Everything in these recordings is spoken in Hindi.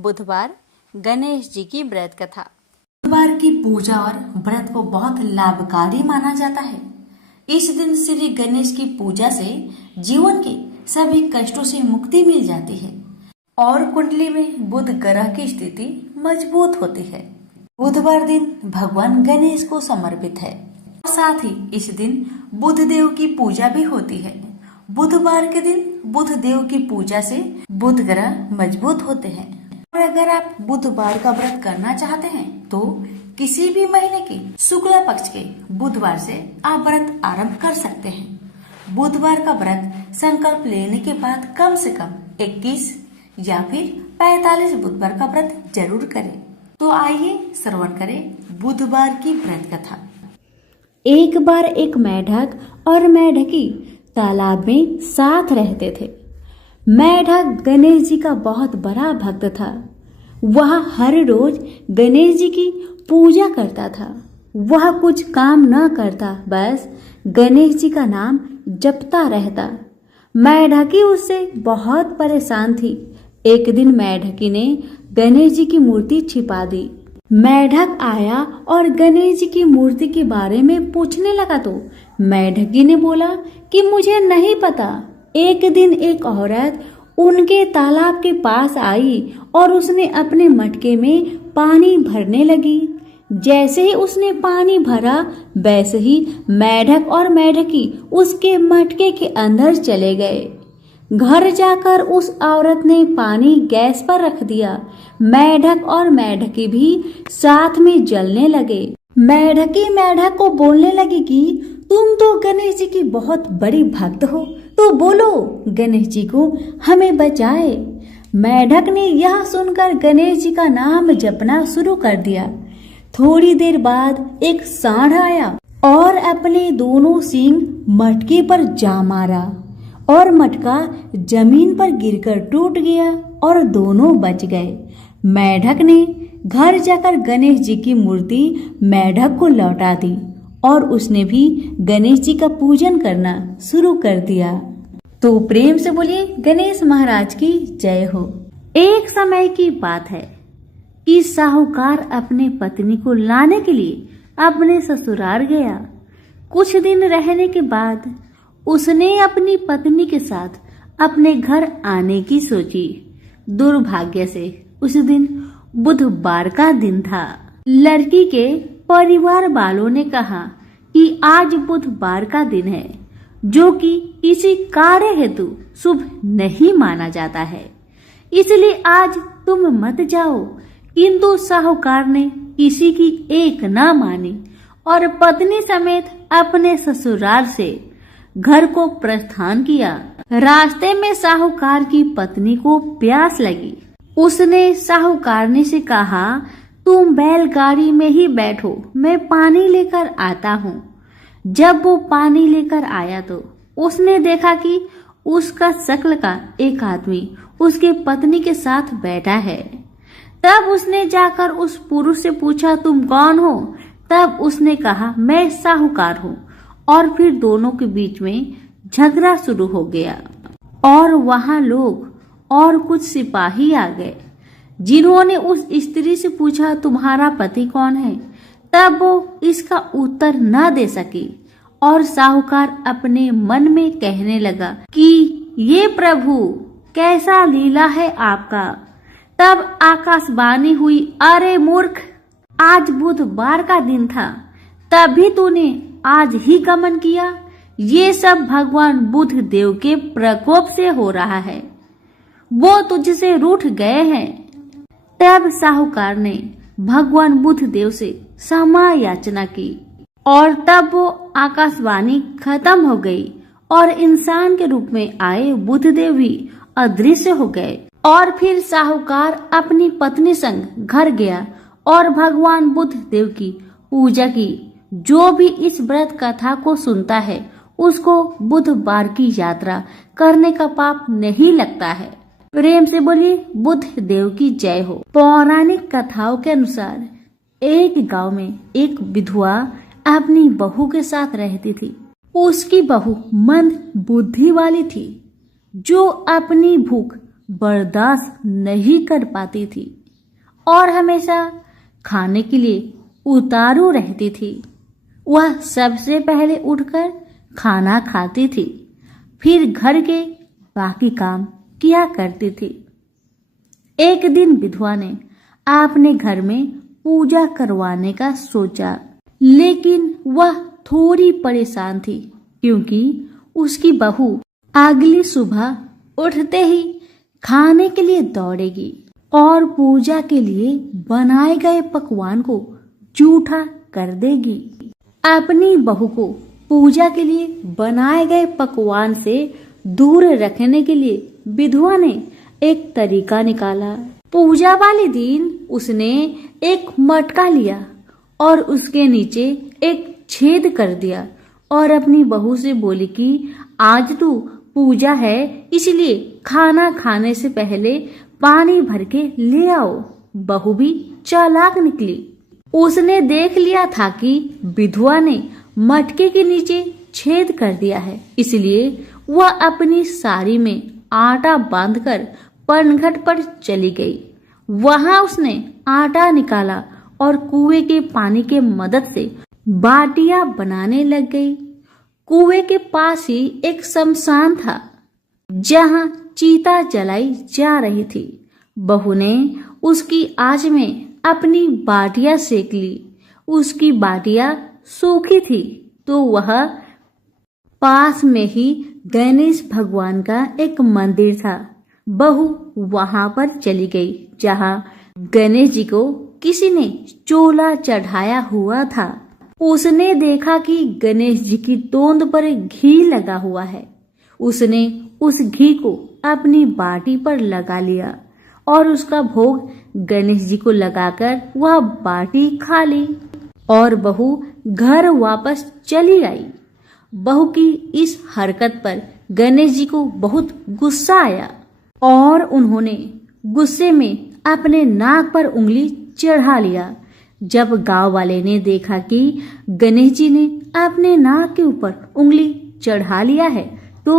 बुधवार गणेश जी की व्रत कथा। बुधवार की पूजा और व्रत को बहुत लाभकारी माना जाता है। इस दिन श्री गणेश की पूजा से जीवन के सभी कष्टों से मुक्ति मिल जाती है और कुंडली में बुध ग्रह की स्थिति मजबूत होती है। बुधवार दिन भगवान गणेश को समर्पित है और साथ ही इस दिन बुध देव की पूजा भी होती है। बुधवार के दिन बुध देव की पूजा से बुध ग्रह मजबूत होते हैं। और अगर आप बुधवार का व्रत करना चाहते हैं तो किसी भी महीने के शुक्ल पक्ष के बुधवार से आप व्रत आरंभ कर सकते हैं। बुधवार का व्रत संकल्प लेने के बाद कम से कम 21 या फिर 45 बुधवार का व्रत जरूर करें। तो आइए श्रवण करें बुधवार की व्रत कथा। एक बार एक मेढक और मेढकी तालाब में साथ रहते थे। मेढक गणेश जी का बहुत बड़ा भक्त था। वह हर रोज गणेश जी की पूजा करता था। वह कुछ काम न करता, बस गणेश जी का नाम जपता रहता। मेढकी उससे बहुत परेशान थी। एक दिन मेढकी ने गणेश जी की मूर्ति छिपा दी। मेढक आया और गणेश जी की मूर्ति के बारे में पूछने लगा तो मेढकी ने बोला कि मुझे नहीं पता। एक दिन एक औरत उनके तालाब के पास आई और उसने अपने मटके में पानी भरने लगी। जैसे ही उसने पानी भरा वैसे ही मेढक और मेढकी उसके मटके के अंदर चले गए। घर जाकर उस औरत ने पानी गैस पर रख दिया। मेढक और मेढकी भी साथ में जलने लगे। मेढकी मेढक को बोलने लगी कि तुम तो गणेश जी की बहुत बड़ी भक्त हो, तो बोलो गणेश जी को हमें बचाए। मेढक ने यह सुनकर गणेश जी का नाम जपना शुरू कर दिया। थोड़ी देर बाद एक सांड आया और अपने दोनों सींग मटके पर जा मारा और मटका जमीन पर गिरकर टूट गया और दोनों बच गए। मेढक ने घर जाकर गणेश जी की मूर्ति मेढक को लौटा दी और उसने भी गणेश जी का पूजन करना शुरू कर दिया। तो प्रेम से बोलिए गणेश महाराज की जय हो। एक समय की बात है कि साहूकार अपने पत्नी को लाने के लिए अपने ससुराल गया। कुछ दिन रहने के बाद उसने अपनी पत्नी के साथ अपने घर आने की सोची। दुर्भाग्य से उस दिन बुधवार का दिन था। लड़की के परिवार वालों ने कहा कि आज बुधवार का दिन है, जो कि किसी कार्य हेतु शुभ नहीं माना जाता है, इसलिए आज तुम मत जाओ। किंतु साहूकार ने किसी की एक न मानी और पत्नी समेत अपने ससुराल से घर को प्रस्थान किया। रास्ते में साहूकार की पत्नी को प्यास लगी। उसने साहूकारनी से कहा, तुम बैलगाड़ी में ही बैठो, मैं पानी लेकर आता हूँ। जब वो पानी लेकर आया तो उसने देखा कि उसका शक्ल का एक आदमी उसके पत्नी के साथ बैठा है। तब उसने जाकर उस पुरुष से पूछा, तुम कौन हो? तब उसने कहा, मैं साहूकार हूँ। और फिर दोनों के बीच में झगड़ा शुरू हो गया और वहां लोग और कुछ सिपाही आ गए, जिन्होंने उस स्त्री से पूछा, तुम्हारा पति कौन है? तब वो इसका उत्तर न दे सकी और साहूकार अपने मन में कहने लगा कि ये प्रभु कैसा लीला है आपका। तब आकाशवाणी हुई, अरे मूर्ख, आज बुधवार का दिन था, तभी तूने आज ही गमन किया। ये सब भगवान बुध देव के प्रकोप से हो रहा है, वो तुझसे रूठ गए हैं। तब साहूकार ने भगवान बुध देव से क्षमा याचना की और तब वो आकाशवाणी खत्म हो गई और इंसान के रूप में आए बुध देव भी अदृश्य हो गए। और फिर साहूकार अपनी पत्नी संग घर गया और भगवान बुध देव की पूजा की। जो भी इस व्रत कथा को सुनता है उसको बुधवार की यात्रा करने का पाप नहीं लगता है। प्रेम से बोलिए बुध देव की जय हो। पौराणिक कथाओं के अनुसार एक गांव में एक विधवा अपनी बहू के साथ रहती थी। उसकी बहू मंद बुद्धि वाली थी, जो अपनी भूख बर्दाश्त नहीं कर पाती थी और हमेशा खाने के लिए उतारू रहती थी। वह सबसे पहले उठकर खाना खाती थी, फिर घर के बाकी काम किया करती थी। एक दिन विधवा ने अपने घर में पूजा करवाने का सोचा, लेकिन वह थोड़ी परेशान थी क्योंकि उसकी बहू अगली सुबह उठते ही खाने के लिए दौड़ेगी और पूजा के लिए बनाए गए पकवान को जूठा कर देगी। अपनी बहू को पूजा के लिए बनाए गए पकवान से दूर रखने के लिए विधवा ने एक तरीका निकाला। पूजा वाले दिन उसने एक मटका लिया और उसके नीचे एक छेद कर दिया और अपनी बहू से बोली कि आज तो पूजा है, इसलिए खाना खाने से पहले पानी भर के ले आओ। बहू भी चालाक निकली। उसने देख लिया था कि विधवा ने मटके के नीचे छेद कर दिया है, इसलिए वह अपनी साड़ी में आटा बांधकर पनघट पर चली गई। वहां उसने आटा निकाला और कुएं के पानी के मदद से बाटियां बनाने लग गई। कुएं के पास ही एक शमशान था जहां चीता जलाई जा रही थी। बहू ने उसकी आंच में अपनी बाटियां सेक ली। उसकी बाटियां सूखी थी तो वह पास में ही गणेश भगवान का एक मंदिर था। बहू वहां पर चली गई जहां गणेश जी को किसी ने चोला चढ़ाया हुआ था। उसने देखा कि गणेश जी की तोंद पर घी लगा हुआ है। उसने उस घी को अपनी बाटी पर लगा लिया और उसका भोग गणेश जी को लगाकर वह बाटी खा ली और बहू घर वापस चली आई। बहू की इस हरकत पर गणेश जी को बहुत गुस्सा आया और उन्होंने गुस्से में अपने नाक पर उंगली चढ़ा लिया। जब गांव वाले ने देखा कि गणेश जी ने अपने नाक के ऊपर उंगली चढ़ा लिया है तो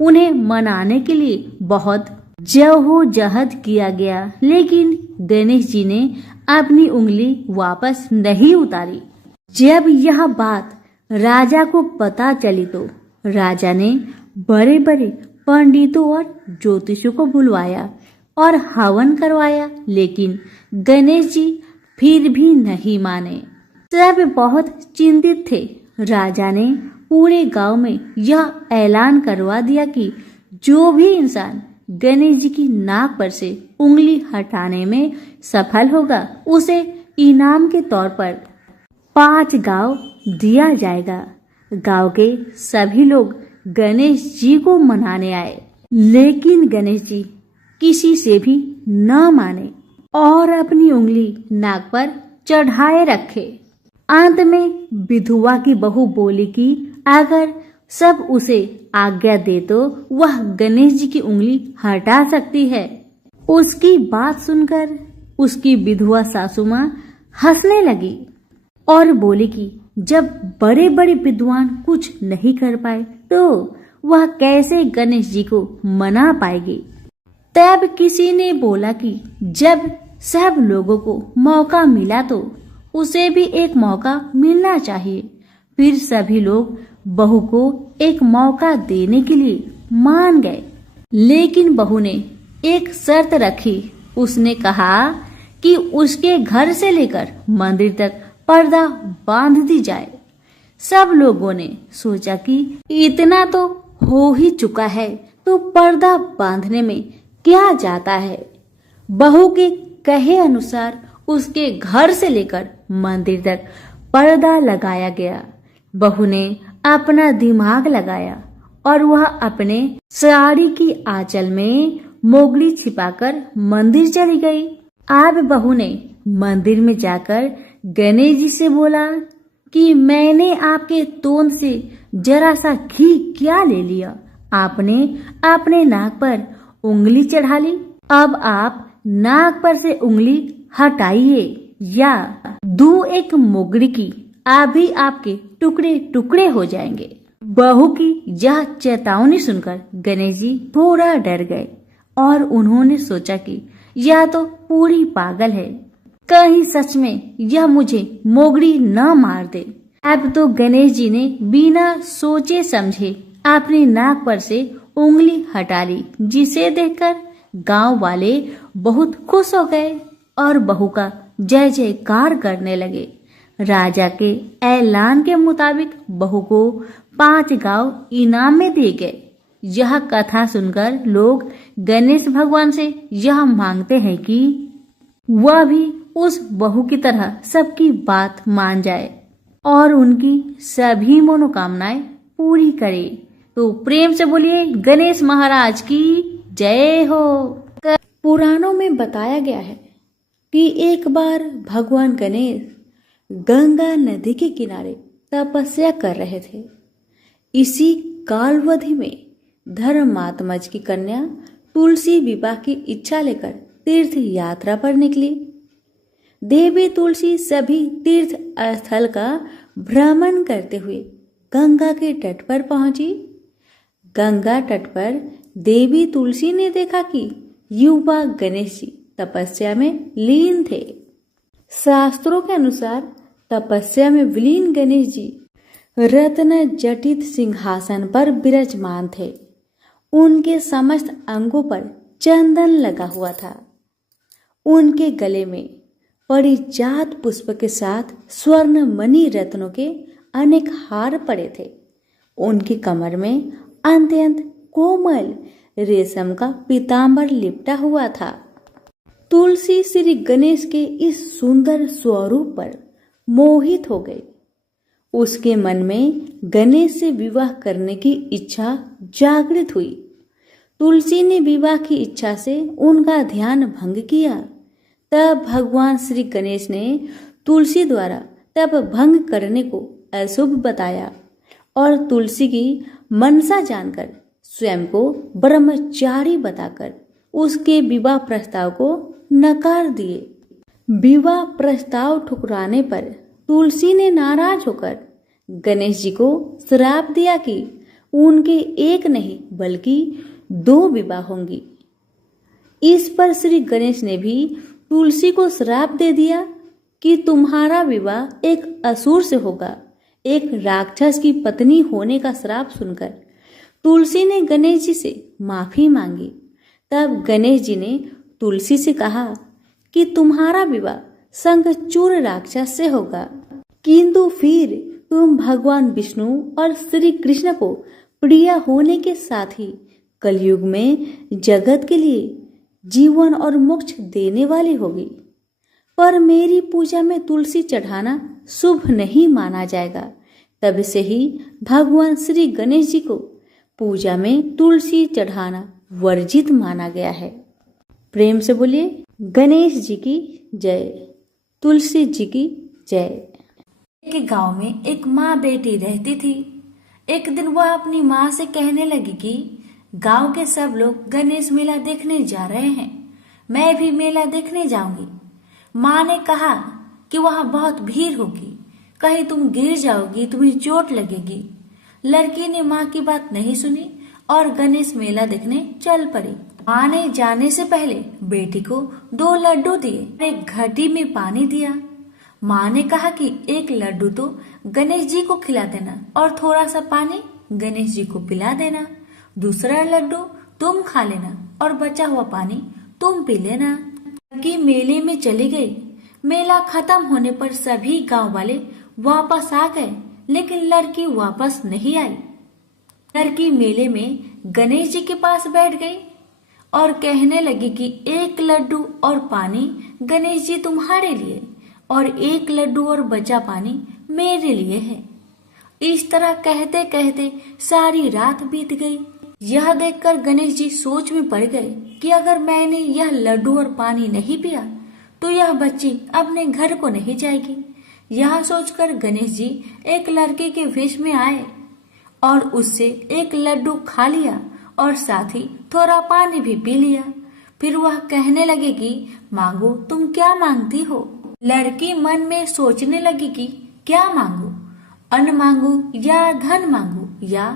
उन्हें मनाने के लिए बहुत जद्दोजहद किया गया, लेकिन गणेश जी ने अपनी उंगली वापस नहीं उतारी। जब यह बात राजा को पता चली तो राजा ने बड़े बड़े पंडितों और ज्योतिषियों को बुलवाया और हवन करवाया, लेकिन गणेश जी फिर भी नहीं माने। सब बहुत चिंतित थे। राजा ने पूरे गांव में यह ऐलान करवा दिया कि जो भी इंसान गणेश जी की नाक पर से उंगली हटाने में सफल होगा उसे इनाम के तौर पर 5 गांव दिया जाएगा। गांव के सभी लोग गणेश जी को मनाने आए, लेकिन गणेश जी किसी से भी न माने और अपनी उंगली नाक पर चढ़ाए रखे। अंत में विधवा की बहू बोली कि अगर सब उसे आज्ञा दे तो वह गणेश जी की उंगली हटा सकती है। उसकी बात सुनकर उसकी विधवा सासू माँ हंसने लगी और बोली कि जब बड़े बड़े विद्वान कुछ नहीं कर पाए तो वह कैसे गणेश जी को मना पाएगी। तब किसी ने बोला कि जब सब लोगों को मौका मिला तो उसे भी एक मौका मिलना चाहिए। फिर सभी लोग बहू को एक मौका देने के लिए मान गए, लेकिन बहू ने एक शर्त रखी। उसने कहा कि उसके घर से लेकर मंदिर तक पर्दा बांध दी जाए। सब लोगों ने सोचा कि इतना तो हो ही चुका है तो पर्दा बांधने में क्या जाता है। बहू के कहे अनुसार उसके घर से लेकर मंदिर तक पर्दा लगाया गया। बहू ने अपना दिमाग लगाया और वह अपने साड़ी की आंचल में मोगली छिपाकर मंदिर चली गई। अब बहू ने मंदिर में जाकर गणेश जी से बोला कि मैंने आपके तोंद से जरा सा घी क्या ले लिया, आपने अपने नाक पर उंगली चढ़ा ली। अब आप नाक पर से उंगली हटाइए या दूं एक मोगरी की, अभी आपके टुकड़े टुकड़े हो जाएंगे। बहू की यह चेतावनी सुनकर गणेश जी थोड़ा डर गए और उन्होंने सोचा कि यह तो पूरी पागल है, कहीं सच में यह मुझे मोगड़ी न मार दे। अब तो गणेश जी ने बिना सोचे समझे अपनी नाक पर से उंगली हटा ली, जिसे देखकर गांव वाले बहुत खुश हो गए और बहू का जय जयकार करने लगे। राजा के ऐलान के मुताबिक बहू को 5 गांव इनाम में दिए गए। यह कथा सुनकर लोग गणेश भगवान से यह मांगते हैं कि वह भी उस बहू की तरह सबकी बात मान जाए और उनकी सभी मनोकामनाएं पूरी करे। तो प्रेम से बोलिए गणेश महाराज की जय हो। पुराणों में बताया गया है कि एक बार भगवान गणेश गंगा नदी के किनारे तपस्या कर रहे थे। इसी कालावधि में धर्मात्मज की कन्या तुलसी विवाह की इच्छा लेकर तीर्थ यात्रा पर निकली। देवी तुलसी सभी तीर्थ स्थल का भ्रमण करते हुए गंगा के तट पर पहुंची। गंगा तट पर देवी तुलसी ने देखा कि युवा गणेश जी तपस्या में लीन थे। शास्त्रों के अनुसार तपस्या में विलीन गणेश जी रत्न जटित सिंहासन पर विराजमान थे। उनके समस्त अंगों पर चंदन लगा हुआ था। उनके गले में परिजात पुष्प के साथ स्वर्ण मणि रत्नों के अनेक हार पड़े थे। उनकी कमर में अत्यंत कोमल रेशम का पीतांबर लिपटा हुआ था। तुलसी श्री गणेश के इस सुंदर स्वरूप पर मोहित हो गई। उसके मन में गणेश से विवाह करने की इच्छा जागृत हुई। तुलसी ने विवाह की इच्छा से उनका ध्यान भंग किया। तब भगवान श्री गणेश ने तुलसी द्वारा तब भंग करने को अशुभ बताया और तुलसी की मनसा जानकर स्वयं को ब्रह्मचारी बताकर उसके विवाह प्रस्ताव को नकार दिए। विवाह प्रस्ताव ठुकराने पर तुलसी ने नाराज होकर गणेश जी को श्राप दिया कि उनके एक नहीं बल्कि 2 विवाह होंगी। इस पर श्री गणेश ने भी तुलसी को श्राप दे दिया कि तुम्हारा विवाह एक असुर से होगा। एक राक्षस की पत्नी होने का श्राप सुनकर तुलसी ने गणेश जी से माफी मांगी। तब गणेश जी ने तुलसी से कहा कि तुम्हारा विवाह शंखचूड़ राक्षस से होगा, किंतु फिर तुम भगवान विष्णु और श्री कृष्ण को प्रिय होने के साथ ही कलयुग में जगत के लिए जीवन और मोक्ष देने वाली होगी। पर मेरी पूजा में तुलसी चढ़ाना शुभ नहीं माना जाएगा। तब से ही भगवान श्री गणेश जी को पूजा में तुलसी चढ़ाना वर्जित माना गया है। प्रेम से बोलिए गणेश जी की जय, तुलसी जी की जय। एक गांव में एक माँ बेटी रहती थी। एक दिन वह अपनी माँ से कहने लगी कि गांव के सब लोग गणेश मेला देखने जा रहे हैं, मैं भी मेला देखने जाऊंगी। माँ ने कहा कि वहां बहुत भीड़ होगी, कहीं तुम गिर जाओगी, तुम्हें चोट लगेगी। लड़की ने माँ की बात नहीं सुनी और गणेश मेला देखने चल पड़ी। माँ ने जाने से पहले बेटी को 2 लड्डू दिए, एक घटी में पानी दिया। माँ ने कहा कि एक लड्डू तो गणेश जी को खिला देना और थोड़ा सा पानी गणेश जी को पिला देना। दूसरा लड्डू तुम खा लेना और बचा हुआ पानी तुम पी लेना। लड़की मेले में चली गई। मेला खत्म होने पर सभी गांव वाले वापस आ गए, लेकिन लड़की वापस नहीं आई। लड़की मेले में गणेश जी के पास बैठ गई और कहने लगी कि एक लड्डू और पानी गणेश जी तुम्हारे लिए और एक लड्डू और बचा पानी मेरे लिए है। इस तरह कहते कहते सारी रात बीत गई। यह देखकर गणेश जी सोच में पड़ गए कि अगर मैंने यह लड्डू और पानी नहीं पिया तो यह बच्ची अपने घर को नहीं जाएगी। यह सोचकर गणेश जी एक लड़के के वेश में आए और उससे एक लड्डू खा लिया और साथ ही थोड़ा पानी भी पी लिया। फिर वह कहने लगे कि मांगो, तुम क्या मांगती हो। लड़की मन में सोचने लगी कि क्या मांगू, अन्न मांगू या धन मांगू या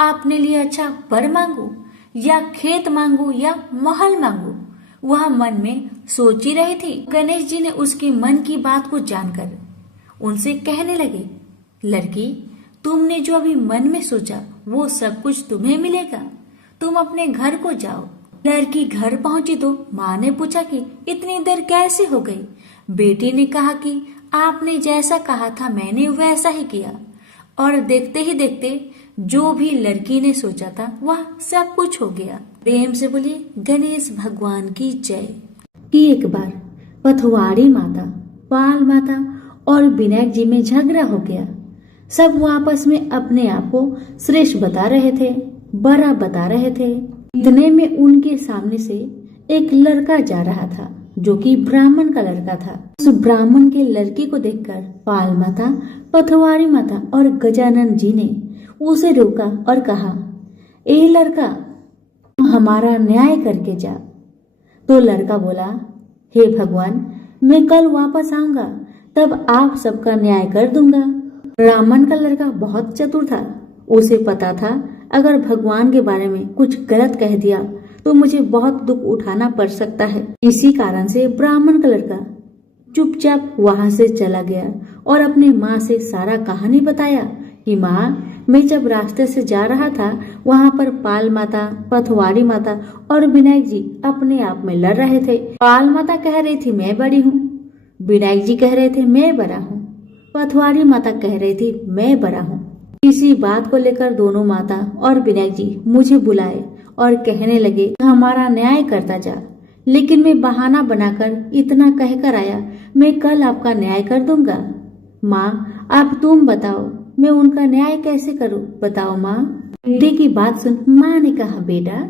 अपने लिए अच्छा वर मांगू या खेत मांगू या महल मांगू, वह मन में सोच ही रही थी। गणेश जी ने उसके मन की बात को जानकर उनसे कहने लगे, लड़की, तुमने जो अभी मन में सोचा वो सब कुछ तुम्हें मिलेगा, तुम अपने घर को जाओ। लड़की घर पहुंची तो माँ ने पूछा कि इतनी देर कैसे हो गई। बेटी ने कहा कि आपने जैसा कहा था मैंने वैसा ही किया, और देखते ही देखते जो भी लड़की ने सोचा था वह सब कुछ हो गया। प्रेम से बोलिए गणेश भगवान की जय। कि एक बार पथवाड़ी माता, पाल माता और विनायक जी में झगड़ा हो गया। सब वो आपस में अपने आप को श्रेष्ठ बता रहे थे, बड़ा बता रहे थे। इतने में उनके सामने से एक लड़का जा रहा था जो कि ब्राह्मण का लड़का था। उस ब्राह्मण के लड़के को देखकर पाल माता, पथवारी माता और गजानन जी ने उसे रोका और कहा, ए लड़का, हमारा न्याय करके जा। तो लड़का बोला, हे भगवान, मैं कल वापस आऊंगा, तब आप सबका न्याय कर दूंगा। ब्राह्मण का लड़का बहुत चतुर था। उसे पता था अगर भगवान के बारे में कुछ गलत कह दिया तो मुझे बहुत दुख उठाना पड़ सकता है। इसी कारण से ब्राह्मण का लड़का चुपचाप वहां से चला गया और अपने माँ से सारा कहानी बताया कि माँ, मैं जब रास्ते से जा रहा था वहां पर पाल माता, पथवारी माता और विनायक जी अपने आप में लड़ रहे थे। पाल माता कह रही थी मैं बड़ी हूँ, विनायक जी कह रहे थे मैं बड़ा हूँ, पथवारी माता कह रही थी मैं बड़ा हूँ। इसी बात को लेकर दोनों माता और विनायक जी मुझे बुलाए और कहने लगे, हमारा न्याय करता जा। लेकिन मैं बहाना बनाकर इतना कहकर आया, मैं कल आपका न्याय कर दूंगा। माँ, अब तुम बताओ मैं उनका न्याय कैसे करूं, बताओ माँ। बेटे की बात सुन माँ ने कहा, बेटा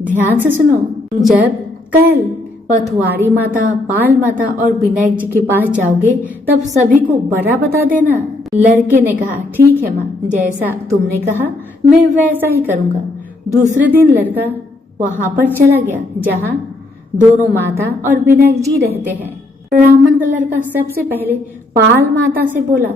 ध्यान से सुनो, जब कल पथवारी माता, पाल माता और विनायक जी के पास जाओगे तब सभी को बड़ा बता देना। लड़के ने कहा, ठीक है माँ, जैसा तुमने कहा मैं वैसा ही करूँगा। दूसरे दिन लड़का वहाँ पर चला गया जहाँ दोनों माता और विनायक जी रहते हैं। ब्राह्मण का लड़का सबसे पहले पाल माता से बोला,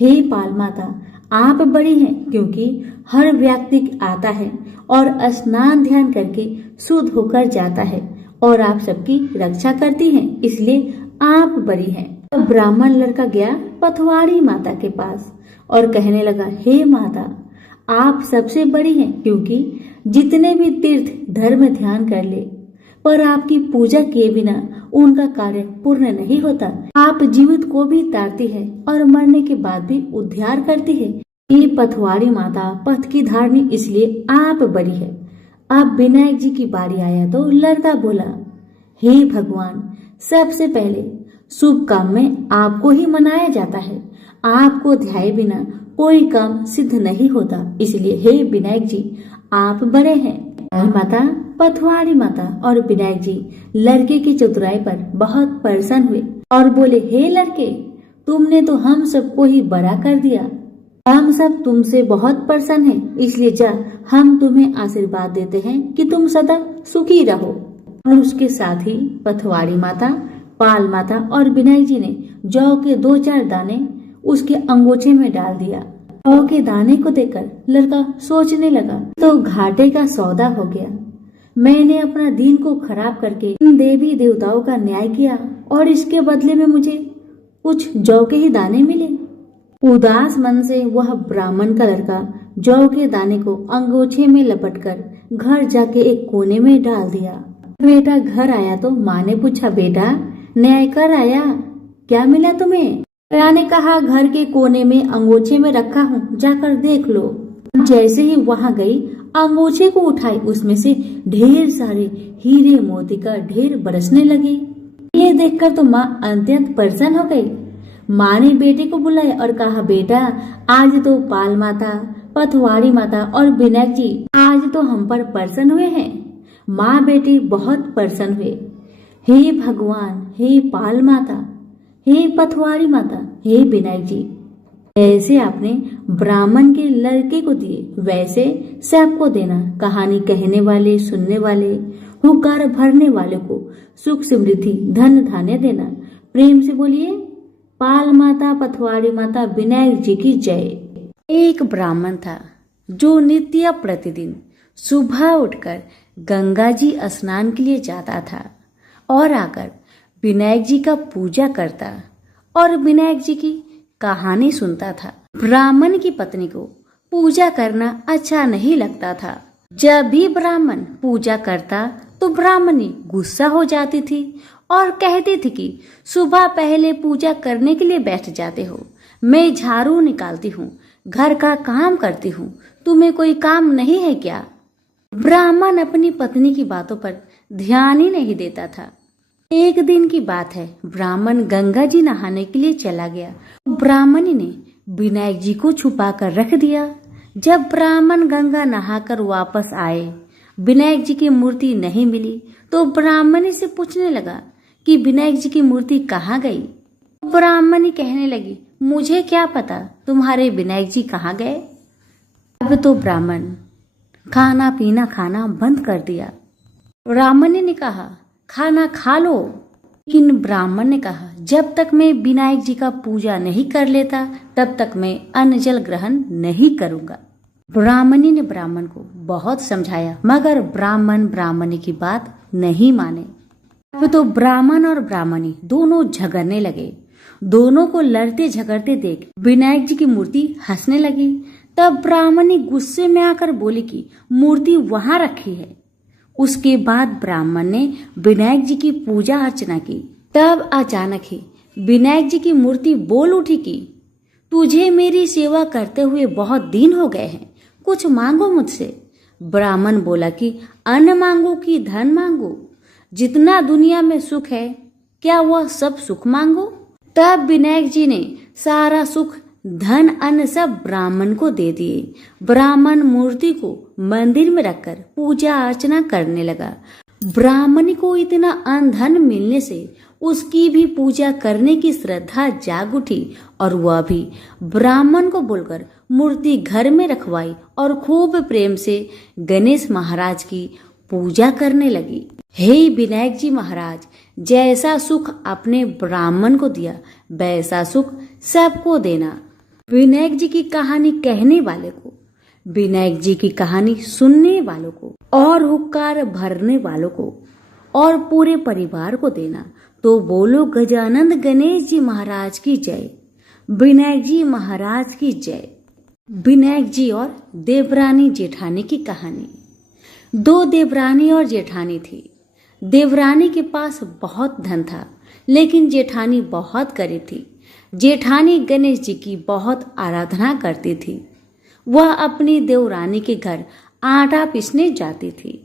हे पाल माता, आप बड़ी हैं क्योंकि हर व्यक्ति आता है और स्नान ध्यान करके शुद्ध होकर जाता है और आप सबकी रक्षा करती हैं, इसलिए आप बड़ी हैं। तो ब्राह्मण लड़का गया पथवारी माता के पास और कहने लगा, हे माता, आप सबसे बड़ी हैं क्योंकि जितने भी तीर्थ धर्म ध्यान कर ले पर आपकी पूजा किए बिना उनका कार्य पूर्ण नहीं होता। आप जीवित को भी तारती है और मरने के बाद भी उद्धार करती है। ये पथवारी माता पथ की धारणी, इसलिए आप बड़ी है। अब विनायक जी की बारी आया तो लड़का बोला, हे भगवान, सबसे पहले शुभ काम में आपको ही मनाया जाता है। आपको ध्याए बिना कोई काम सिद्ध नहीं होता, इसलिए हे विनायक जी आप बड़े हैं। माता, पथवारी माता और विनायक जी लड़के की चतुराई पर बहुत प्रसन्न हुए और बोले, हे लड़के, तुमने तो हम सबको ही बड़ा कर दिया। हम सब तुमसे बहुत प्रसन्न हैं, इसलिए जा हम तुम्हें आशीर्वाद देते हैं कि तुम सदा सुखी रहो। और उसके साथ ही पथवारी माता, पाल माता और विनायक जी ने जौ के 2-4 दाने उसके अंगोछे में डाल दिया। जौ के दाने को देखकर लड़का सोचने लगा, तो घाटे का सौदा हो गया। मैंने अपना दिन को खराब करके इन देवी देवताओं का न्याय किया और इसके बदले में मुझे कुछ जौ के ही दाने मिले। उदास मन से वह ब्राह्मण का लड़का जौ के दाने को अंगोछे में लपटकर घर जाके एक कोने में डाल दिया। बेटा घर आया तो माँ ने पूछा, बेटा न्याय कर आया, क्या मिला तुम्हें? बेटा ने कहा, घर के कोने में अंगोछे में रखा हूँ, जाकर देख लो। जैसे ही वहाँ गई, अंगोछे को उठाई, उसमें से ढेर सारे हीरे मोती का ढेर बरसने लगे। ये देखकर तो माँ अत्यंत प्रसन्न हो गई। माँ ने बेटे को बुलाया और कहा, बेटा आज तो पाल माता, पथवारी माता और विनायक जी आज तो हम पर प्रसन्न हुए हैं। माँ बेटी बहुत प्रसन्न हुए। हे भगवान, हे पाल माता, हे पथवारी माता, हे विनायक जी, ऐसे आपने ब्राह्मण के लड़के को दिए वैसे सबको देना। कहानी कहने वाले, सुनने वाले, हुकार भरने वाले को सुख समृद्धि धन धान्य देना। प्रेम से बोलिए पाल माता, पथवारी माता, विनायक जी की जय। एक ब्राह्मण था जो नित्य प्रतिदिन सुबह उठकर गंगा जी स्नान के लिए जाता था और आकर विनायक जी का पूजा करता और विनायक जी की कहानी सुनता था। ब्राह्मण की पत्नी को पूजा करना अच्छा नहीं लगता था। जब भी ब्राह्मण पूजा करता तो ब्राह्मणी गुस्सा हो जाती थी और कहती थी कि सुबह पहले पूजा करने के लिए बैठ जाते हो, मैं झाड़ू निकालती हूँ, घर का काम करती हूँ, तुम्हें कोई काम नहीं है क्या? ब्राह्मण अपनी पत्नी की बातों पर ध्यान ही नहीं देता था। एक दिन की बात है, ब्राह्मण गंगा जी नहाने के लिए चला गया। ब्राह्मणी ने विनायक जी को छुपा कर रख दिया। जब ब्राह्मण गंगा नहाकर वापस आए, विनायक जी की मूर्ति नहीं मिली तो ब्राह्मणी से पूछने लगा कि विनायक जी की मूर्ति कहाँ गई। ब्राह्मणी कहने लगी, मुझे क्या पता तुम्हारे विनायक जी कहाँ गए। अब तो ब्राह्मण खाना पीना खाना बंद कर दिया। ब्राह्मणी ने कहा, खाना खा लो, लेकिन ब्राह्मण ने कहा, जब तक मैं विनायक जी का पूजा नहीं कर लेता तब तक मैं अन्न जल ग्रहण नहीं करूंगा। ब्राह्मणी ने ब्राह्मण को बहुत समझाया मगर ब्राह्मण ब्राह्मणी की बात नहीं माने। अब तो ब्राह्मण और ब्राह्मणी दोनों झगड़ने लगे। दोनों को लड़ते झगड़ते देख विनायक जी की मूर्ति हंसने लगी। तब ब्राह्मणी गुस्से में आकर बोली कि मूर्ति वहां रखी है। उसके बाद ब्राह्मण ने विनायक जी की पूजा अर्चना की। तब अचानक ही विनायक जी की मूर्ति बोल उठी कि तुझे मेरी सेवा करते हुए बहुत दिन हो गए हैं, कुछ मांगो मुझसे। ब्राह्मण बोला कि अन्न मांगो कि धन मांगो, जितना दुनिया में सुख है क्या वह सब सुख मांगो। तब विनायक जी ने सारा सुख धन अन्न सब ब्राह्मण को दे दिए। ब्राह्मण मूर्ति को मंदिर में रखकर पूजा अर्चना करने लगा। ब्राह्मणी को इतना अन्न धन मिलने से उसकी भी पूजा करने की श्रद्धा जाग उठी और वह भी ब्राह्मण को बोलकर मूर्ति घर में रखवाई और खूब प्रेम से गणेश महाराज की पूजा करने लगी। हे विनायक जी महाराज, जैसा सुख अपने ब्राह्मण को दिया वैसा सुख सबको देना। विनायक जी की कहानी कहने वाले को, विनायक जी की कहानी सुनने वालों को और हुक्कार भरने वालों को और पूरे परिवार को देना। तो बोलो गजानंद गणेश जी महाराज की जय, विनायक जी महाराज की जय। विनायक जी और देवरानी जेठानी की कहानी। दो देवरानी और जेठानी थी। देवरानी के पास बहुत धन था लेकिन जेठानी बहुत गरीब थी। जेठानी गणेश जी की बहुत आराधना करती थी। वह अपनी देवरानी के घर आटा पीसने जाती थी।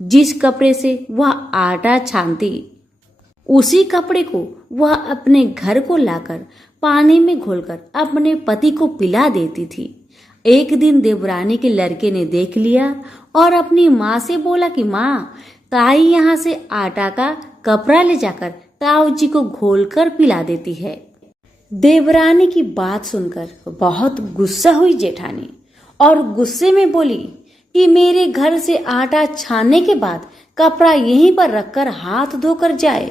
जिस कपड़े से वह आटा छानती उसी कपड़े को वह अपने घर को लाकर पानी में घोलकर अपने पति को पिला देती थी। एक दिन देवरानी के लड़के ने देख लिया और अपनी माँ से बोला कि माँ, ताई यहाँ से आटा का कपड़ा ले जाकर ताऊ जी को घोलकर पिला देती है। देवरानी की बात सुनकर बहुत गुस्सा हुई जेठानी और गुस्से में बोली कि मेरे घर से आटा छानने के बाद कपड़ा यहीं पर रखकर हाथ धोकर जाए।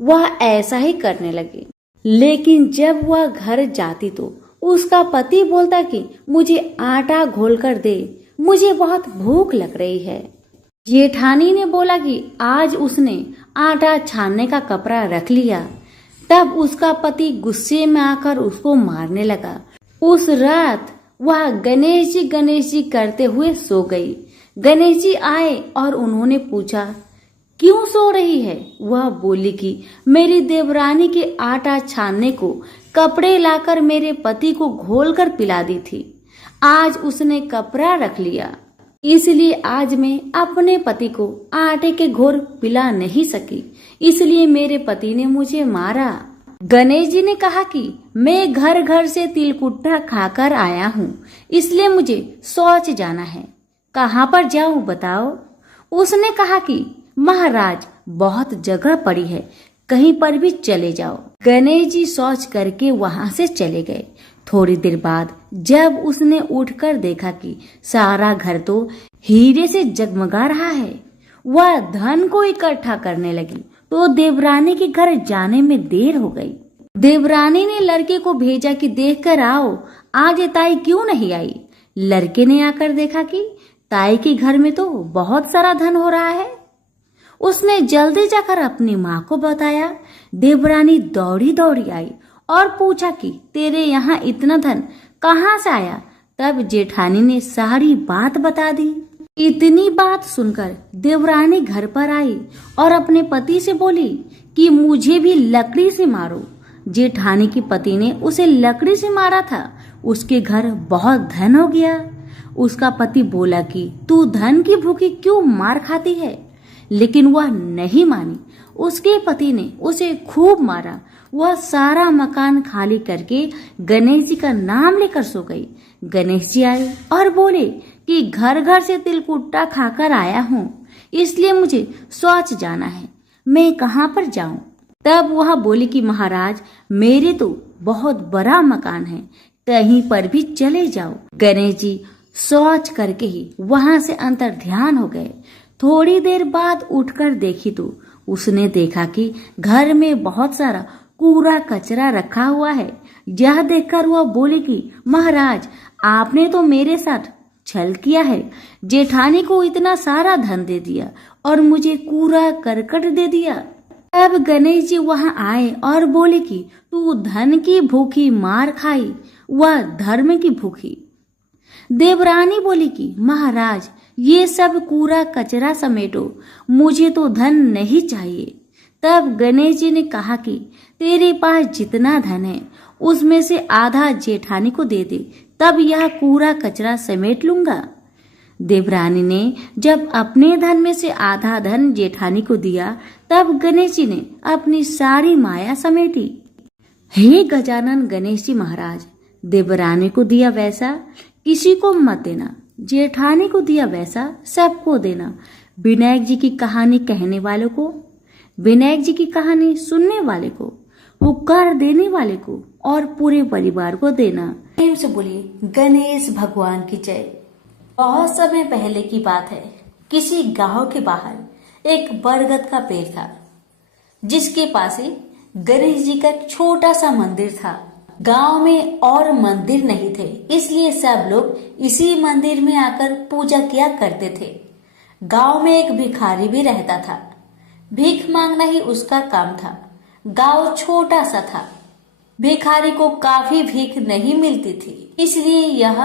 वह ऐसा ही करने लगी। लेकिन जब वह घर जाती तो उसका पति बोलता कि मुझे आटा घोलकर दे, मुझे बहुत भूख लग रही है। जेठानी ने बोला कि आज उसने आटा छानने का कपड़ा रख लिया। तब उसका पति गुस्से में आकर उसको मारने लगा। उस रात वह गणेश जी करते हुए सो गई। गणेश जी आए और उन्होंने पूछा, क्यों सो रही है? वह बोली कि मेरी देवरानी के आटा छानने को कपड़े लाकर मेरे पति को घोलकर पिला दी थी। आज उसने कपड़ा रख लिया, इसलिए आज मैं अपने पति को आटे के घोर पिला नहीं सकी, इसलिए मेरे पति ने मुझे मारा। गणेश जी ने कहा कि मैं घर घर से तिलकुट्टा खाकर आया हूँ, इसलिए मुझे शौच जाना है। कहाँ पर जाऊँ बताओ? उसने कहा कि महाराज बहुत जगह पड़ी है, कहीं पर भी चले जाओ। गणेश जी शौच करके वहां से चले गए। थोड़ी देर बाद जब उसने उठकर देखा कि सारा घर तो हीरे से जगमगा रहा है, वह धन को इकट्ठा करने लगी तो देवरानी के घर जाने में देर हो गई। देवरानी ने लड़के को भेजा कि देख कर आओ, आज ताई क्यों नहीं आई। लड़के ने आकर देखा कि ताई के घर में तो बहुत सारा धन हो रहा है। उसने जल्दी जाकर अपनी माँ को बताया। देवरानी दौड़ी दौड़ी आई और पूछा कि तेरे यहाँ इतना धन कहाँ से आया। तब जेठानी ने सारी बात बता दी। इतनी बात सुनकर देवरानी घर पर आई और अपने पति से बोली कि मुझे भी लकड़ी से मारो। जेठानी के पति ने उसे लकड़ी से मारा था। उसके घर बहुत धन हो गया। उसका पति बोला कि तू धन की भूखी क्यों मार खाती है, लेकिन वह नहीं मानी। उसके पति ने उसे खूब मारा। वह सारा मकान खाली करके गणेश जी का नाम लेकर सो गई। गणेश जी आए और बोले कि घर घर से तिलकुट्टा खाकर आया हूँ, इसलिए मुझे शौच जाना है, मैं कहाँ पर जाऊं। तब वह बोली कि महाराज, मेरे तो बहुत बड़ा मकान है, कहीं पर भी चले जाओ। गणेश जी शौच करके ही वहां से अंतर ध्यान हो गए। थोड़ी देर बाद उठकर देखी तो उसने देखा कि घर में बहुत सारा कूड़ा कचरा रखा हुआ है। यह देखकर वह बोले कि महाराज, आपने तो मेरे साथ छल किया है। जेठानी को इतना सारा धन दे दिया और मुझे कूड़ा करकट दे दिया। अब गणेश जी वहां आए और बोले कि तू धन की भूखी मार खाई, वह धर्म की भूखी। देवरानी बोली कि महाराज, ये सब कूड़ा कचरा समेटो, मुझे तो धन नहीं चाहिए। तब गणेश जी ने कहा कि तेरे पास जितना धन है उसमें से आधा जेठानी को दे दे, तब यह कूड़ा कचरा समेट लूंगा। देवरानी ने जब अपने धन में से आधा धन जेठानी को दिया, तब गणेश जी ने अपनी सारी माया समेटी। हे गजानन गणेश जी महाराज, देवरानी को दिया वैसा किसी को मत देना, जेठानी को दिया वैसा सबको देना। विनायक जी की कहानी कहने वालों को, विनायक जी की कहानी सुनने वाले को, पुकार देने वाले को और पूरे परिवार को देना। प्रेम से बोलिए गणेश भगवान की जय। बहुत समय पहले की बात है। किसी गांव के बाहर एक बरगद का पेड़ था, जिसके पास ही गणेश जी का एक छोटा सा मंदिर था। गांव में और मंदिर नहीं थे, इसलिए सब लोग इसी मंदिर में आकर पूजा किया करते थे। गांव में एक भिखारी भी रहता था। भीख मांगना ही उसका काम था। गांव छोटा सा था। भिखारी को काफी भीख नहीं मिलती थी, इसलिए यह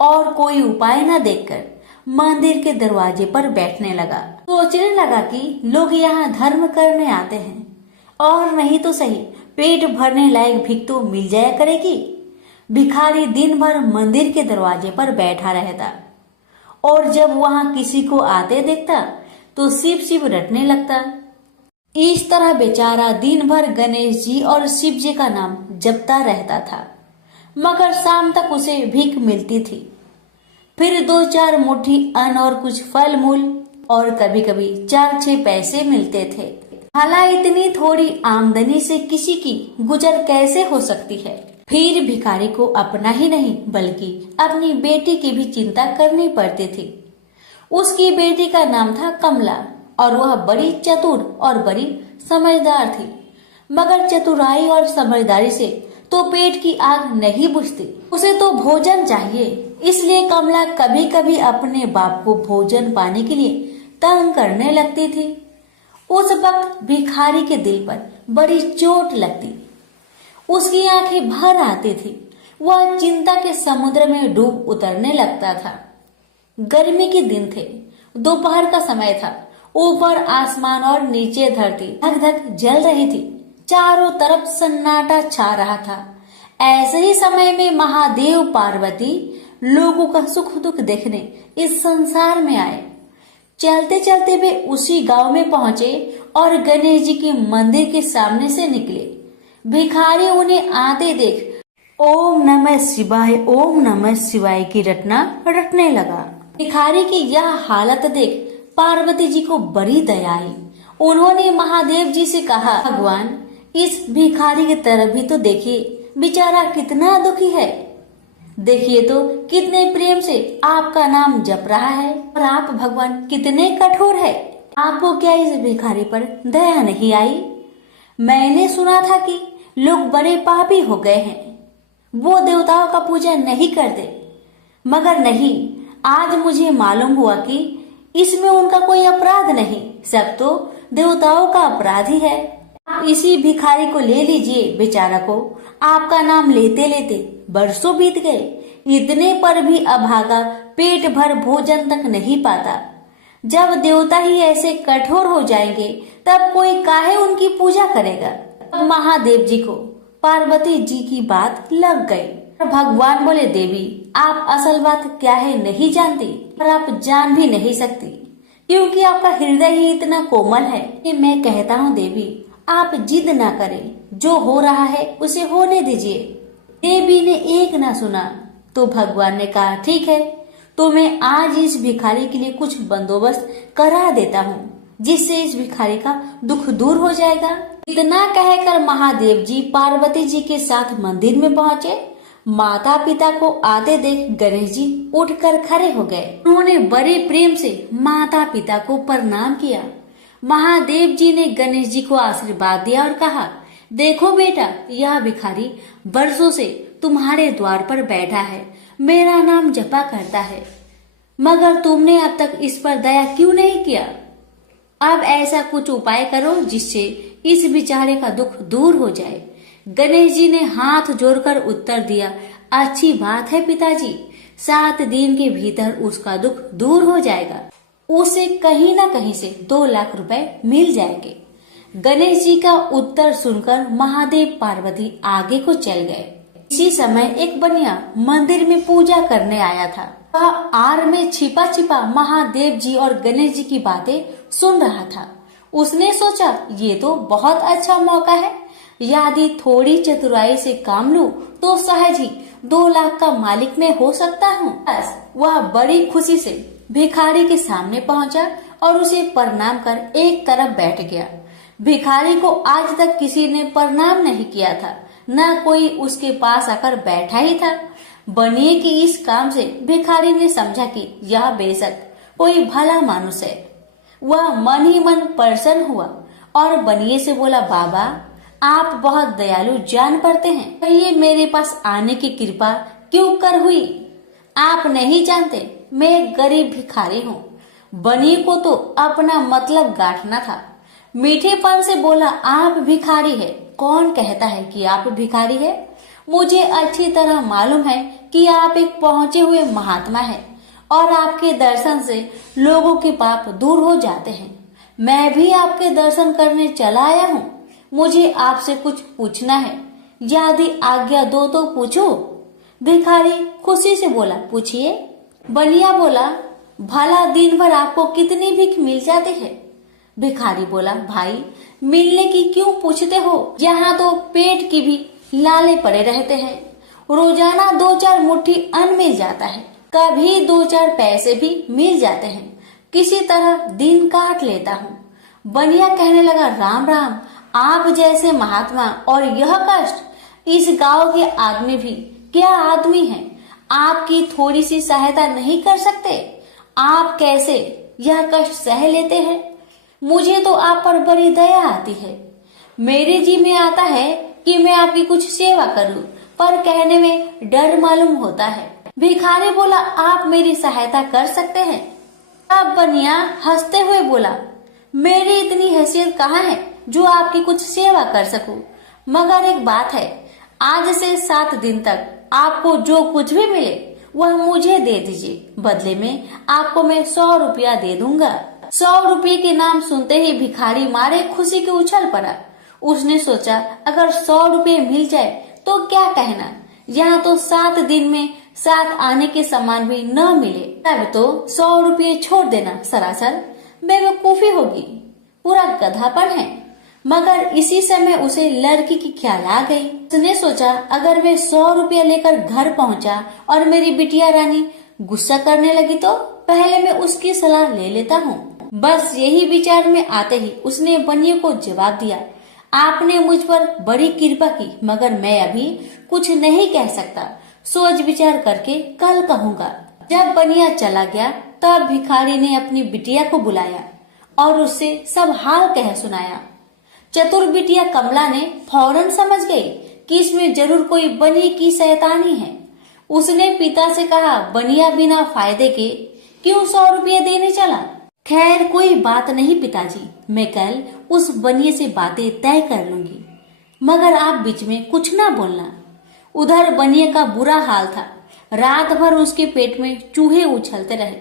और कोई उपाय न देखकर मंदिर के दरवाजे पर बैठने लगा। सोचने लगा कि लोग यहाँ धर्म करने आते हैं और नहीं तो सही पेट भरने लायक भीख तो मिल जाया करेगी। भिखारी दिन भर मंदिर के दरवाजे पर बैठा रहता और जब वहां किसी को आते देखता तो शिव शिव रटने लगता। इस तरह बेचारा दिन भर गणेश जी और शिव जी का नाम जपता रहता था, मगर शाम तक उसे भीख मिलती थी। फिर 2-4 मुट्ठी अन्न और कुछ फल मूल और कभी कभी 4-6 पैसे मिलते थे। हालांकि इतनी थोड़ी आमदनी से किसी की गुजर कैसे हो सकती है। फिर भिखारी को अपना ही नहीं बल्कि अपनी बेटी की भी चिंता करनी पड़ती थी। उसकी बेटी का नाम था कमला और वह बड़ी चतुर और बड़ी समझदार थी, मगर चतुराई और समझदारी से तो पेट की आग नहीं बुझती, उसे तो भोजन चाहिए। इसलिए कमला कभी कभी अपने बाप को भोजन पाने के लिए तंग करने लगती थी। उस वक्त भिखारी के दिल पर बड़ी चोट लगती, उसकी आंखें भर आती थी। वह चिंता के समुद्र में डूब उतरने लगता था। गर्मी के दिन थे, दोपहर का समय था। ऊपर आसमान और नीचे धरती धक धक जल रही थी। चारों तरफ सन्नाटा छा रहा था। ऐसे ही समय में महादेव पार्वती लोगों का सुख दुख देखने इस संसार में आए। चलते चलते वे उसी गांव में पहुंचे और गणेश जी के मंदिर के सामने से निकले। भिखारी उन्हें आते देख ओम नमः शिवाय, ओम नमः शिवाय की रटना रटने लगा। भिखारी की यह हालत देख पार्वती जी को बड़ी दया आई। उन्होंने महादेव जी से कहा, भगवान इस भिखारी की तरफ भी तो देखिए, बेचारा कितना दुखी है। देखिए तो कितने प्रेम से आपका नाम जप रहा है और आप भगवान कितने कठोर है। आपको क्या इस भिखारी पर दया नहीं आई? मैंने सुना था कि लोग बड़े पापी हो गए हैं, वो देवताओं का पूजा नहीं करते, मगर नहीं, आज मुझे मालूम हुआ कि इसमें उनका कोई अपराध नहीं, सब तो देवताओं का अपराध ही है। आप इसी भिखारी को ले लीजिए, बेचारा को आपका नाम लेते लेते बरसों बीत गए, इतने पर भी अभागा पेट भर भोजन तक नहीं पाता। जब देवता ही ऐसे कठोर हो जाएंगे तब कोई काहे उनकी पूजा करेगा। अब महादेव जी को पार्वती जी की बात लग गई। भगवान बोले, देवी आप असल बात क्या है नहीं जानती और आप जान भी नहीं सकती, क्योंकि आपका हृदय ही इतना कोमल है कि मैं कहता हूँ देवी आप जिद ना करें, जो हो रहा है उसे होने दीजिए। देवी ने एक ना सुना तो भगवान ने कहा, ठीक है तो मैं आज इस भिखारी के लिए कुछ बंदोबस्त करा देता हूँ, जिससे इस भिखारी का दुख दूर हो जाएगा। इतना कहकर महादेव जी पार्वती जी के साथ मंदिर में पहुँचे। माता पिता को आते देख गणेश जी उठकर खड़े हो गए। उन्होंने बड़े प्रेम से माता पिता को प्रणाम किया। महादेव जी ने गणेश जी को आशीर्वाद दिया और कहा, देखो बेटा यह भिखारी बरसों से तुम्हारे द्वार पर बैठा है, मेरा नाम जपा करता है, मगर तुमने अब तक इस पर दया क्यों नहीं किया। अब ऐसा कुछ उपाय करो जिससे इस बेचारे का दुख दूर हो जाए। गणेश जी ने हाथ जोड़कर उत्तर दिया, अच्छी बात है पिताजी, 7 दिन के भीतर उसका दुख दूर हो जाएगा, उसे कहीं न कहीं से 2 लाख रुपए मिल जाएंगे। गणेश जी का उत्तर सुनकर महादेव पार्वती आगे को चल गए। इसी समय एक बनिया मंदिर में पूजा करने आया था। वह आड़ में छिपा छिपा महादेव जी और गणेश जी की बातें सुन रहा था। उसने सोचा ये तो बहुत अच्छा मौका है, यदि थोड़ी चतुराई से काम लूं तो सहज ही 2 लाख का मालिक मैं हो सकता हूँ। बस वह बड़ी खुशी से भिखारी के सामने पहुंचा और उसे प्रणाम कर एक तरफ बैठ गया। भिखारी को आज तक किसी ने प्रणाम नहीं किया था, न कोई उसके पास आकर बैठा ही था। बनिए की इस काम से भिखारी ने समझा कि यह बेशक कोई भला मानुष है। वह मन ही मन प्रसन्न हुआ और बनिए से बोला, बाबा आप बहुत दयालु जान पड़ते हैं, कहिए मेरे पास आने की कृपा क्यों कर हुई। आप नहीं जानते मैं एक गरीब भिखारी हूँ। बनिए को तो अपना मतलब गांठना था। मीठेपन से बोला, आप भिखारी है, कौन कहता है कि आप भिखारी है। मुझे अच्छी तरह मालूम है कि आप एक पहुंचे हुए महात्मा हैं और आपके दर्शन से लोगों के पाप दूर हो जाते हैं। मैं भी आपके दर्शन करने चला आया हूँ। मुझे आपसे कुछ पूछना है, यदि आज्ञा दो तो पूछो। भिखारी खुशी से बोला, पूछिए। बनिया बोला, भला दिन भर आपको कितनी भीख मिल जाती है। भिखारी बोला, भाई मिलने की क्यों पूछते हो, यहाँ तो पेट की भी लाले पड़े रहते हैं। रोजाना 2-4 मुट्ठी अन्न मिल जाता है, कभी 2-4 पैसे भी मिल जाते हैं, किसी तरह दिन काट लेता हूँ। बनिया कहने लगा, राम राम, आप जैसे महात्मा और यह कष्ट। इस गांव के आदमी भी क्या आदमी हैं, आपकी थोड़ी सी सहायता नहीं कर सकते। आप कैसे यह कष्ट सह लेते हैं। मुझे तो आप पर बड़ी दया आती है। मेरे जी में आता है कि मैं आपकी कुछ सेवा करूं, पर कहने में डर मालूम होता है। भिखारी बोला, आप मेरी सहायता कर सकते हैं। अब बनिया हंसते हुए बोला, मेरी इतनी हैसियत कहाँ है जो आपकी कुछ सेवा कर सकूं, मगर एक बात है, आज से 7 दिन तक आपको जो कुछ भी मिले वह मुझे दे दीजिए, बदले में आपको मैं 100 रुपया दे दूंगा। 100 रुपये के नाम सुनते ही भिखारी मारे खुशी के उछल पड़ा। उसने सोचा, अगर 100 रुपये मिल जाए तो क्या कहना, यहाँ तो 7 दिन में 7 आने के सामान भी न मिले, तब तो 100 रुपये छोड़ देना सरासर बेवकूफी होगी, पूरा गधापन है। मगर इसी समय उसे लड़की की ख्याल आ गई। उसने सोचा, अगर मैं 100 रुपया लेकर घर पहुंचा और मेरी बिटिया रानी गुस्सा करने लगी तो पहले मैं उसकी सलाह ले लेता हूँ। बस यही विचार में आते ही उसने बनिए को जवाब दिया, आपने मुझ पर बड़ी कृपा की, मगर मैं अभी कुछ नहीं कह सकता, सोच विचार करके कल कहूँगा। जब बनिया चला गया तब भिखारी ने अपनी बिटिया को बुलाया और उससे सब हाल कह सुनाया। चतुर बिटिया कमला ने फौरन समझ गई कि इसमें जरूर कोई बनिए की शैतानी है। उसने पिता से कहा, बनिया बिना फायदे के क्यों 100 रुपये देने चला? खैर कोई बात नहीं पिताजी, मैं कल उस बनिए से बातें तय कर लूंगी, मगर आप बीच में कुछ ना बोलना। उधर बनिए का बुरा हाल था। रात भर उसके पेट में चूहे उछलते रहे।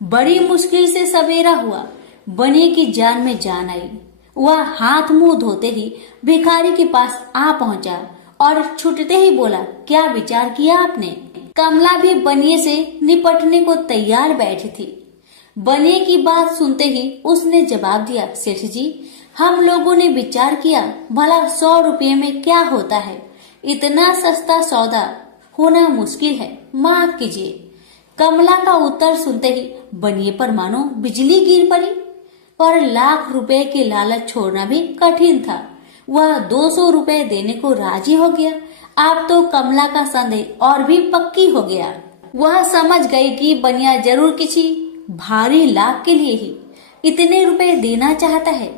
बड़ी मुश्किल से सवेरा हुआ। बनिए की जान में जान आई। वह हाथ मुंह धोते ही भिखारी के पास आ पहुंचा और छूटते ही बोला, क्या विचार किया आपने? कमला भी बनिए से निपटने को तैयार बैठी थी। बनिए की बात सुनते ही उसने जवाब दिया, सेठ जी, हम लोगों ने विचार किया, भला 100 रुपये में क्या होता है? इतना सस्ता सौदा होना मुश्किल है, माफ कीजिए। कमला का उत्तर सुनते ही बनिए पर मानो बिजली गिर पड़ी। पर लाख रुपए के लालच छोड़ना भी कठिन था। वह 200 रुपए देने को राजी हो गया। अब तो कमला का संदेह और भी पक्की हो गया। वह समझ गई कि बनिया जरूर किसी भारी लाभ के लिए ही इतने रुपए देना चाहता है।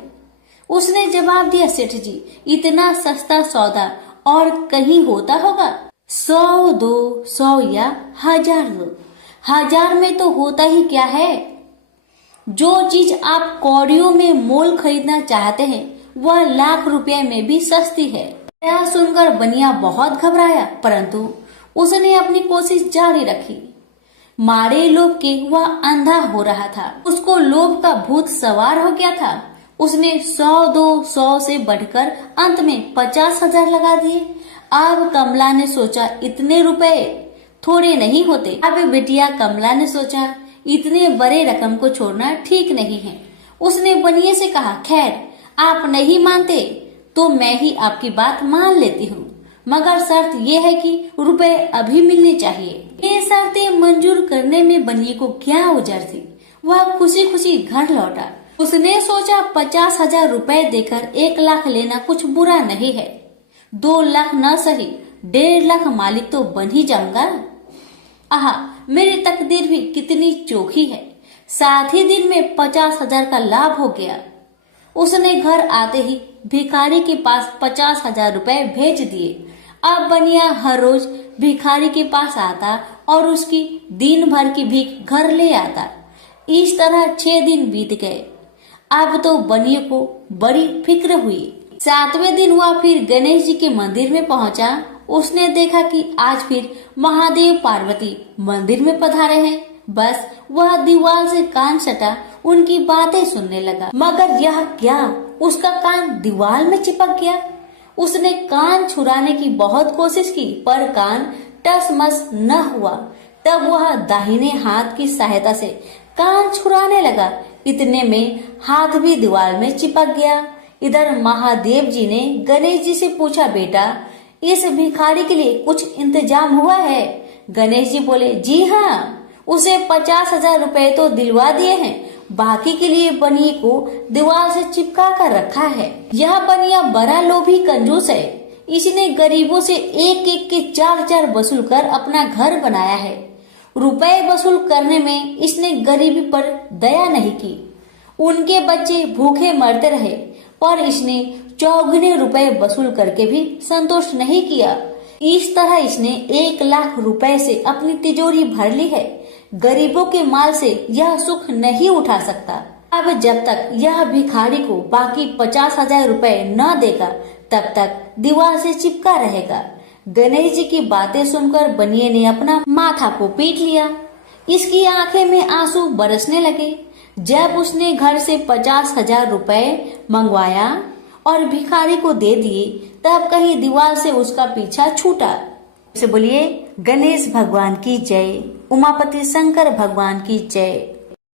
उसने जवाब दिया, सेठ जी, इतना सस्ता सौदा और कहीं होता होगा? 100 दो, 100 या 1000 दो। 1000 में तो होता ही क्या है? जो चीज आप कौड़ियों में मोल खरीदना चाहते हैं वह लाख रुपए में भी सस्ती है। यह सुनकर बनिया बहुत घबराया, परंतु उसने अपनी कोशिश जारी रखी। मारे लोभ के वह अंधा हो रहा था। उसको लोभ का भूत सवार हो गया था। उसने 100 दो, 100 से बढ़कर अंत में 50,000 लगा दिए। अब कमला ने सोचा, इतने रुपए थोड़े नहीं होते। अब बिटिया कमला ने सोचा, इतने बड़े रकम को छोड़ना ठीक नहीं है। उसने बनिए से कहा, खैर आप नहीं मानते तो मैं ही आपकी बात मान लेती हूँ, मगर शर्त यह है कि रुपए अभी मिलने चाहिए। ये शर्तें मंजूर करने में बनिए को क्या उजर थी। वह खुशी खुशी घर लौटा। उसने सोचा 50,000 रुपए देकर 1 लाख लेना कुछ बुरा नहीं है। 2 लाख न सही 1.5 लाख मालिक तो बन ही जाऊंगा। आहा, मेरी तकदीर भी कितनी चोखी है। साथ ही दिन में 50,000 का लाभ हो गया। उसने घर आते ही भिखारी के पास 50,000 रुपए भेज दिए। अब बनिया हर रोज भिखारी के पास आता और उसकी दिन भर की भीख घर ले आता। इस तरह 6 दिन बीत गए। अब तो बनिए को बड़ी फिक्र हुई। 7वें दिन वह फिर गणेश जी के मंदिर में पहुंचा। उसने देखा कि आज फिर महादेव पार्वती मंदिर में पधारे हैं। बस वह दीवार से कान सटा उनकी बातें सुनने लगा, मगर यह क्या, उसका कान दीवार में चिपक गया। उसने कान छुड़ाने की बहुत कोशिश की, पर कान टसमस न हुआ। तब वह दाहिने हाथ की सहायता से कान छुड़ाने लगा। इतने में हाथ भी दीवार में चिपक गया। इधर महादेव जी ने गणेश जी से पूछा, बेटा इस भिखारी के लिए कुछ इंतजाम हुआ है? गणेश जी बोले, जी हाँ, उसे 50,000 रुपए तो दिलवा दिए हैं, बाकी के लिए बनिए को दीवार से चिपका कर रखा है। यह बनिया बड़ा लोभी कंजूस है। इसने गरीबों से एक एक के 4-4 वसूल कर अपना घर बनाया है। रुपए वसूल करने में इसने गरीबी पर दया नहीं की। उनके बच्चे भूखे मरते रहे, पर इसने 4 रुपए वसूल करके भी संतोष नहीं किया। इस तरह इसने 1 लाख रुपए से अपनी तिजोरी भर ली है। गरीबों के माल से यह सुख नहीं उठा सकता। अब जब तक यह भिखारी को बाकी 50,000 रुपए न देगा, तब तक दीवार से चिपका रहेगा। गणेश जी की बातें सुनकर बनिए ने अपना माथा को पीट लिया। इसकी आंखें में आंसू बरसने लगे। जब उसने घर से 50,000 रुपए मंगवाया और भिखारी को दे दिए, तब कहीं दीवार से उसका पीछा छूटा। से बोलिए गणेश भगवान की जय, उमापति शंकर भगवान की जय।